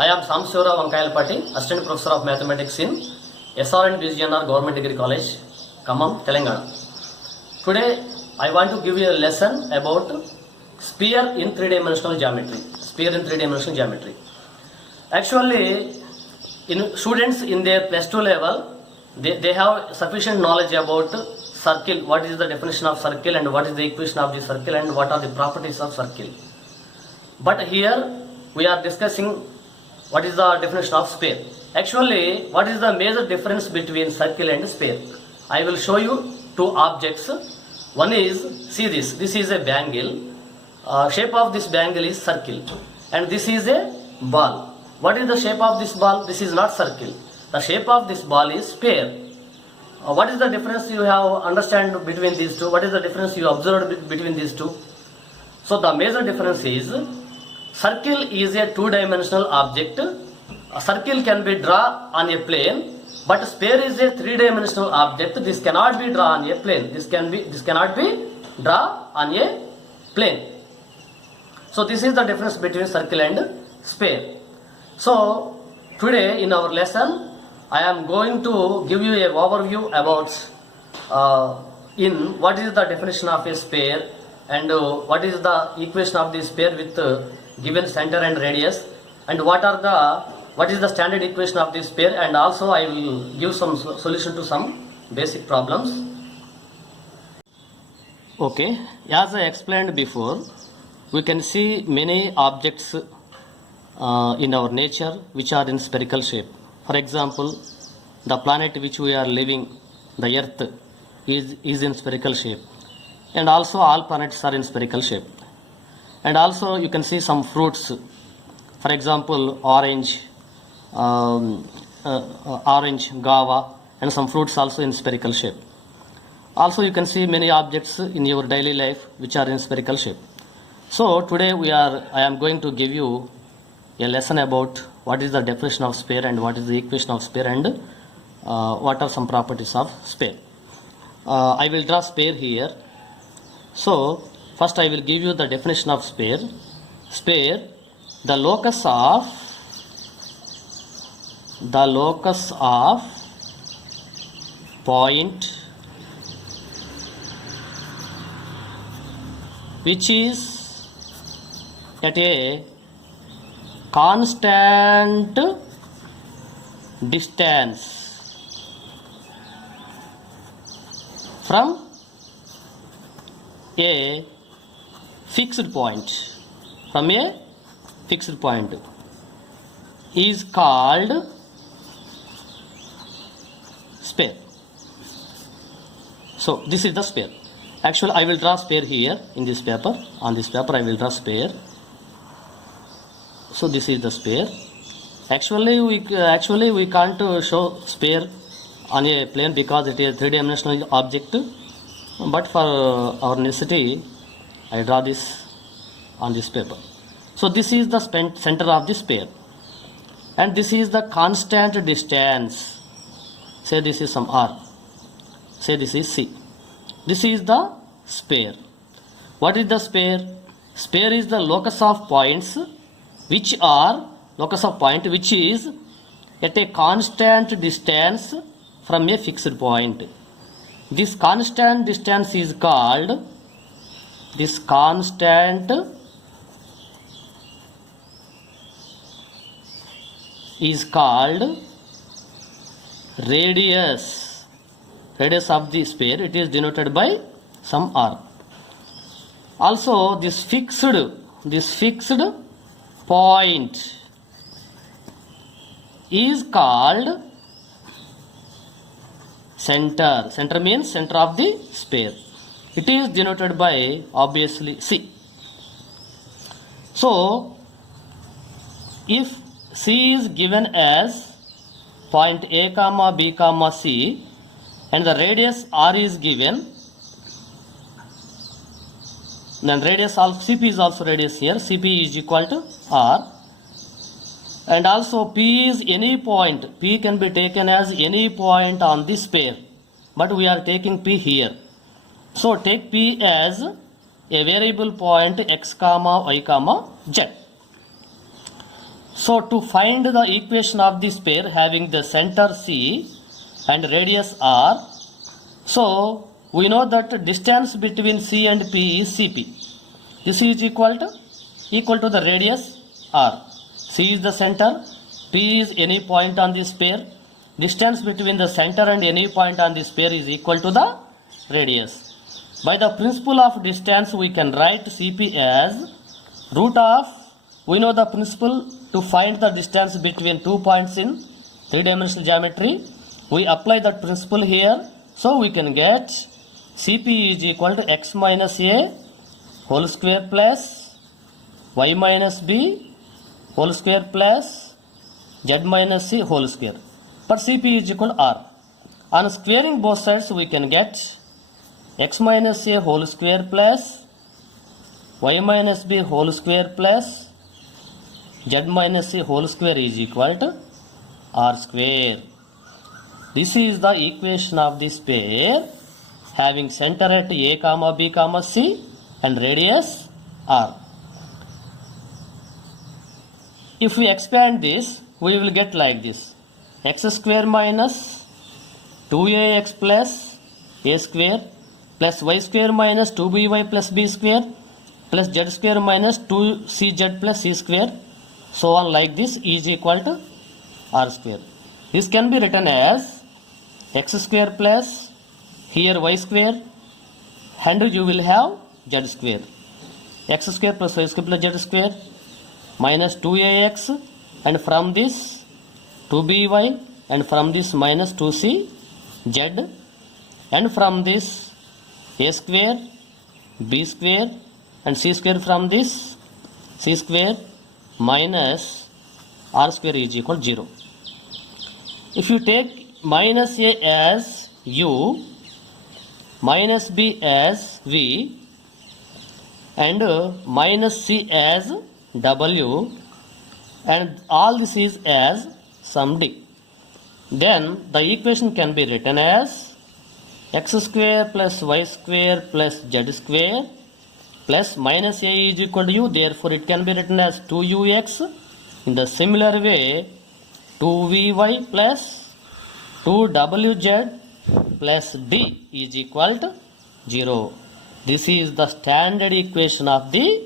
I am Samsivara Vankayalpati, Assistant Professor of Mathematics in SRN BGNR Government Degree College, Khammam, Telangana. Today I want to give you a lesson about sphere in three-dimensional geometry. Sphere in three-dimensional geometry. Actually, students in their plus 2 level, they have sufficient knowledge about circle, what is the definition of circle and what is the equation of the circle and what are the properties of circle. But here we are discussing what is the definition of sphere. Actually, what is the major difference between circle and sphere? I will show you two objects. One is, see this is a bangle. Shape of this bangle is circle, and this is a ball. What is the shape of this ball? This is not circle. The shape of this ball is sphere. What is the difference you have understand between these two? What is the difference you observed between these two? So the major difference is, circle is a two-dimensional object. A circle can be drawn on a plane, but sphere is a three-dimensional object. This cannot be drawn on a plane. This cannot be drawn on a plane. So this is the difference between circle and sphere. So today in our lesson, I am going to give you an overview about in what is the definition of a sphere and what is the equation of the sphere with given center and radius, and what is the standard equation of the sphere, and also I will give some solution to some basic problems. Okay, as I explained before, we can see many objects in our nature which are in spherical shape. For example, the planet which we are living, the earth, is in spherical shape, and also all planets are in spherical shape. And also you can see some fruits, for example orange, guava, and some fruits also in spherical shape. Also you can see many objects in your daily life which are in spherical shape. So today I am going to give you a lesson about what is the definition of sphere and what is the equation of sphere and what are some properties of sphere. I will draw sphere here. So first I will give you the definition of sphere. Sphere, the locus of point which is at a constant distance from a fixed point, is called sphere. So this is the sphere. Actually I will draw sphere here in this paper. On this paper I will draw sphere. So this is the sphere. Actually we can't show sphere on a plane because it is a three-dimensional object, but for our necessity I draw this on this paper. So this is the center of the sphere, and this is the constant distance. Say this is some r, say this is c. This is the sphere. What is the sphere? Sphere is the locus of points which is at a constant distance from a fixed point. This constant distance is called radius of the sphere. It is denoted by some r. Also this fixed point is called center. Center means center of the sphere. It is denoted by obviously c. So if c is given as point a comma b comma c and the radius r is given, then radius of cp is also radius here. Cp is equal to r, and also p is any point. P can be taken as any point on this sphere, but we are taking p here. So take p as a variable point x comma y comma z. So to find the equation of this pair having the center C and radius R, so we know that distance between C and P is Cp. This is equal to the radius R. C is the center, P is any point on this pair. Distance between the center and any point on this pair is equal to the radius. By the principle of distance, we can write Cp as root of, we know the principle to find the distance between 2 points in 3-dimensional geometry. We apply that principle here, so we can get Cp is equal to x minus a whole square plus y minus b whole square plus z minus c whole square. But Cp is equal to r. On squaring both sides, we can get x minus a whole square plus y minus b whole square plus z minus c whole square is equal to r square. This is the equation of this pair having center at a comma b comma c and radius r. If we expand this, we will get like this: x square minus 2ax plus a square plus y square minus 2by plus b square plus z square minus 2cz plus c square, so on like this, is equal to r square. This can be written as x square plus here y square, and you will have z square. X square plus y square plus z square minus 2ax, and from this 2by, and from this minus 2cz, and from this a square, b square, and c square, from this c square minus r square is equal to 0. If you take minus a as u, minus b as v, and minus c as w, and all this is as some d, then the equation can be written as x square plus y square plus z square plus minus a is equal to u, therefore it can be written as 2ux. In the similar way, 2vy plus 2wz plus d is equal to 0. This is the standard equation of the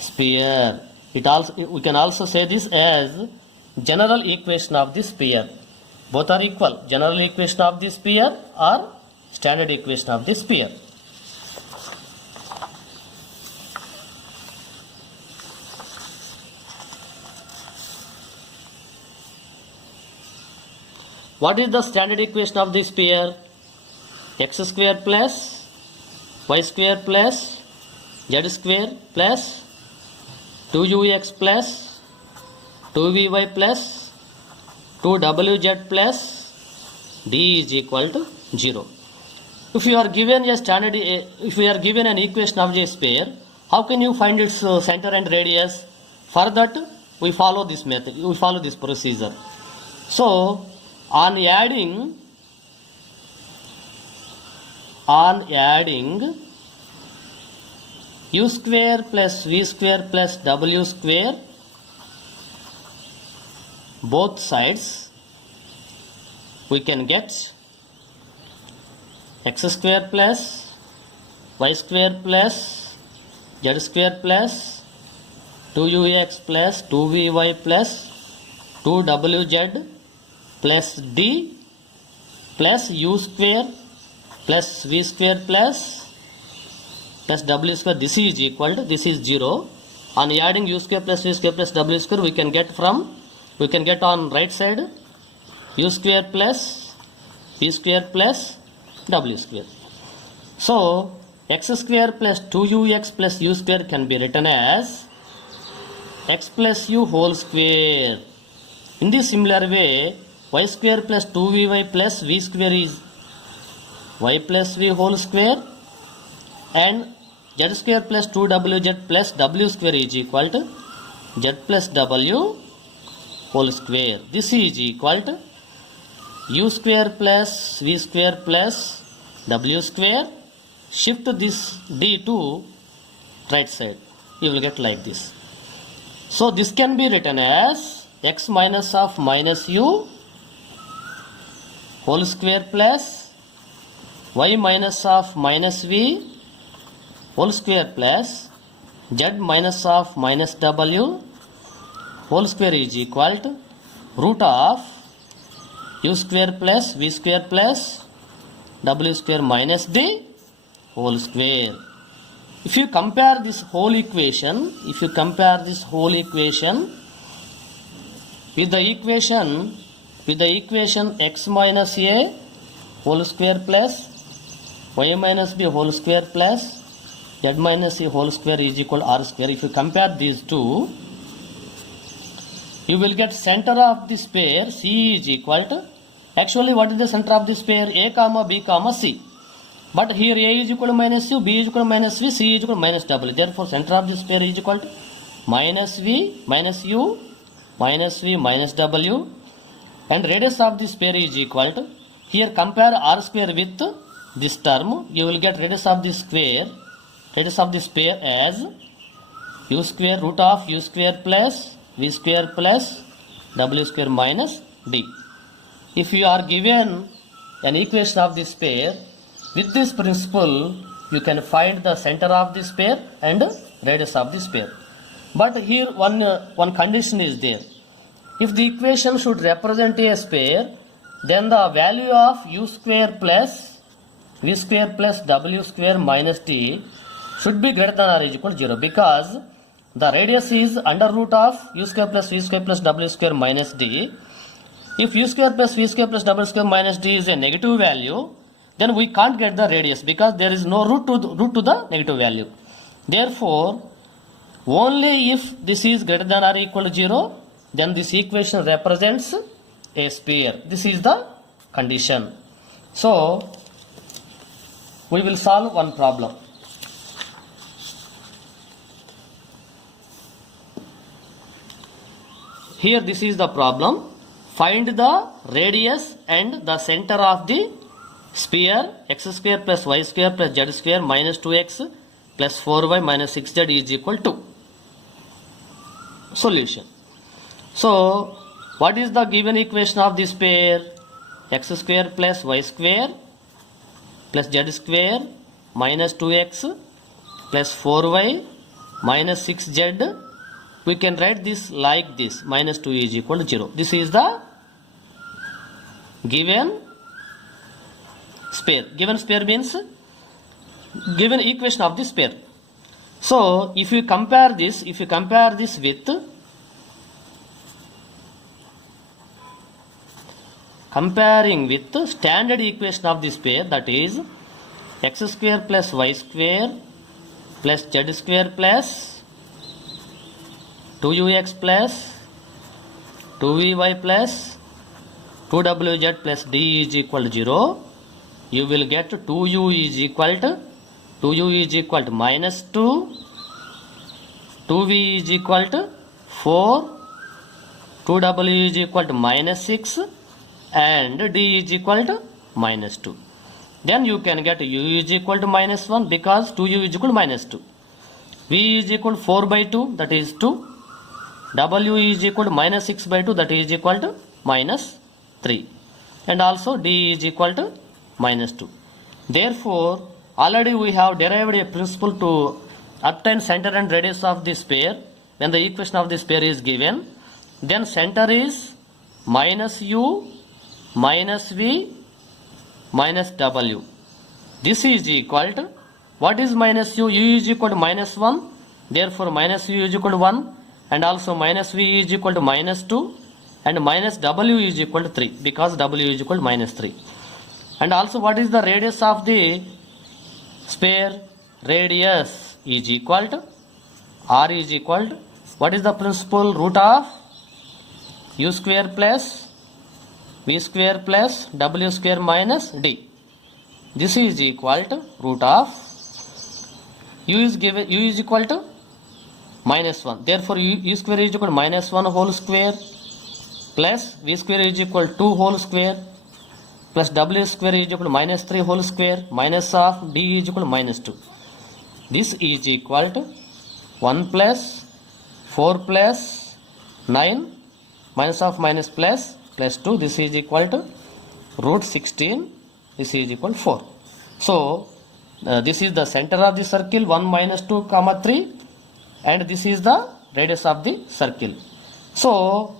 sphere. We can also say this as general equation of the sphere. Both are equal. General equation of the sphere or standard equation of the sphere. What is the standard equation of the sphere? X square plus y square plus z square plus 2ux plus 2vy plus 2wz plus d is equal to 0. If you are given an equation of a sphere, how can you find its center and radius? For that, we follow this method. We follow this procedure. So, on adding u square plus v square plus w square both sides, we can get x square plus y square plus z square plus 2ux plus 2vy plus 2wz plus d plus u square plus v square plus w square. This is equal to, this is 0. On adding u square plus v square plus w square, we can get on right side u square plus v square plus w square. So x square plus 2ux plus u square can be written as x plus u whole square. In this similar way, y square plus 2vy plus v square is y plus v whole square, and z square plus 2wz plus w square is equal to z plus w whole square. This is equal to u square plus v square plus w square. Shift this d to right side. You will get like this. So this can be written as x minus of minus u whole square plus y minus of minus v whole square plus z minus of minus w whole square is equal to root of u square plus v square plus w square minus d whole square. If you compare this whole equation with the equation x minus a whole square plus y minus b whole square plus z minus a whole square is equal to r square. If you compare these two, you will get center of this pair c is equal to, actually what is the center of this pair? A comma b comma c. But here a is equal to minus u, b is equal to minus v, c is equal to minus w. Therefore center of this pair is equal to minus v minus u minus v minus w, and radius of this pair is equal to, here compare r square with this term, you will get radius of this pair as u square root of u square plus v square plus w square minus d. If you are given an equation of this pair, with this principle you can find the center of this pair and radius of this pair. But here one condition is there. If the equation should represent a pair, then the value of u square plus v square plus w square minus d should be greater than or equal to 0, because the radius is under root of u square plus v square plus w square minus d. If u square plus v square plus w square minus d is a negative value, then we can't get the radius because there is no root to the negative value. Therefore, only if this is greater than or equal to 0, then this equation represents a sphere. This is the condition. So, we will solve one problem. Here this is the problem. Find the radius and the center of the sphere x square plus y square plus z square minus 2x plus 4y minus 6z is equal to. Solution. So, what is the given equation of this pair? X square plus y square plus z square minus 2x plus 4y minus 6z. We can write this like this, minus 2 is equal to 0. This is the given sphere. Given sphere means given equation of this pair. So, if you compare this with comparing with the standard equation of this pair, that is x square plus y square plus z square plus 2ux plus 2vy plus 2wz plus d is equal to 0, you will get 2u is equal to minus 2, 2v is equal to 4, 2w is equal to minus 6, and d is equal to minus 2. Then you can get u is equal to minus 1 because 2u is equal to minus 2. V is equal to 4 by 2, that is 2. W is equal to minus 6 by 2, that is equal to minus 3. And also d is equal to minus 2. Therefore, already we have derived a principle to obtain center and radius of this pair. When the equation of this pair is given, then center is minus u minus v minus w. This is equal to, what is minus u? U is equal to minus 1. Therefore, minus u is equal to 1. And also minus v is equal to minus 2. And minus w is equal to 3 because w is equal to minus 3. And also what is the radius of the sphere? Radius is equal to, r is equal to, what is the principle? Root of u square plus v square plus w square minus d. This is equal to root of u is equal to minus 1. Therefore, u square is equal to minus 1 whole square plus v square is equal to 2 whole square plus w square is equal to minus 3 whole square minus of d is equal to minus 2. This is equal to 1 plus 4 plus 9 minus of minus plus 2, this is equal to root 16, this is equal to 4. So this is the center of the circle 1 minus 2 comma 3, and this is the radius of the circle. So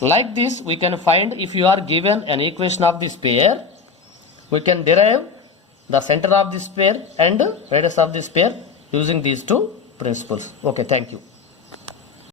like this we can find, if you are given an equation of the sphere, we can derive the center of the sphere and radius of the sphere using these two principles. Okay, thank you.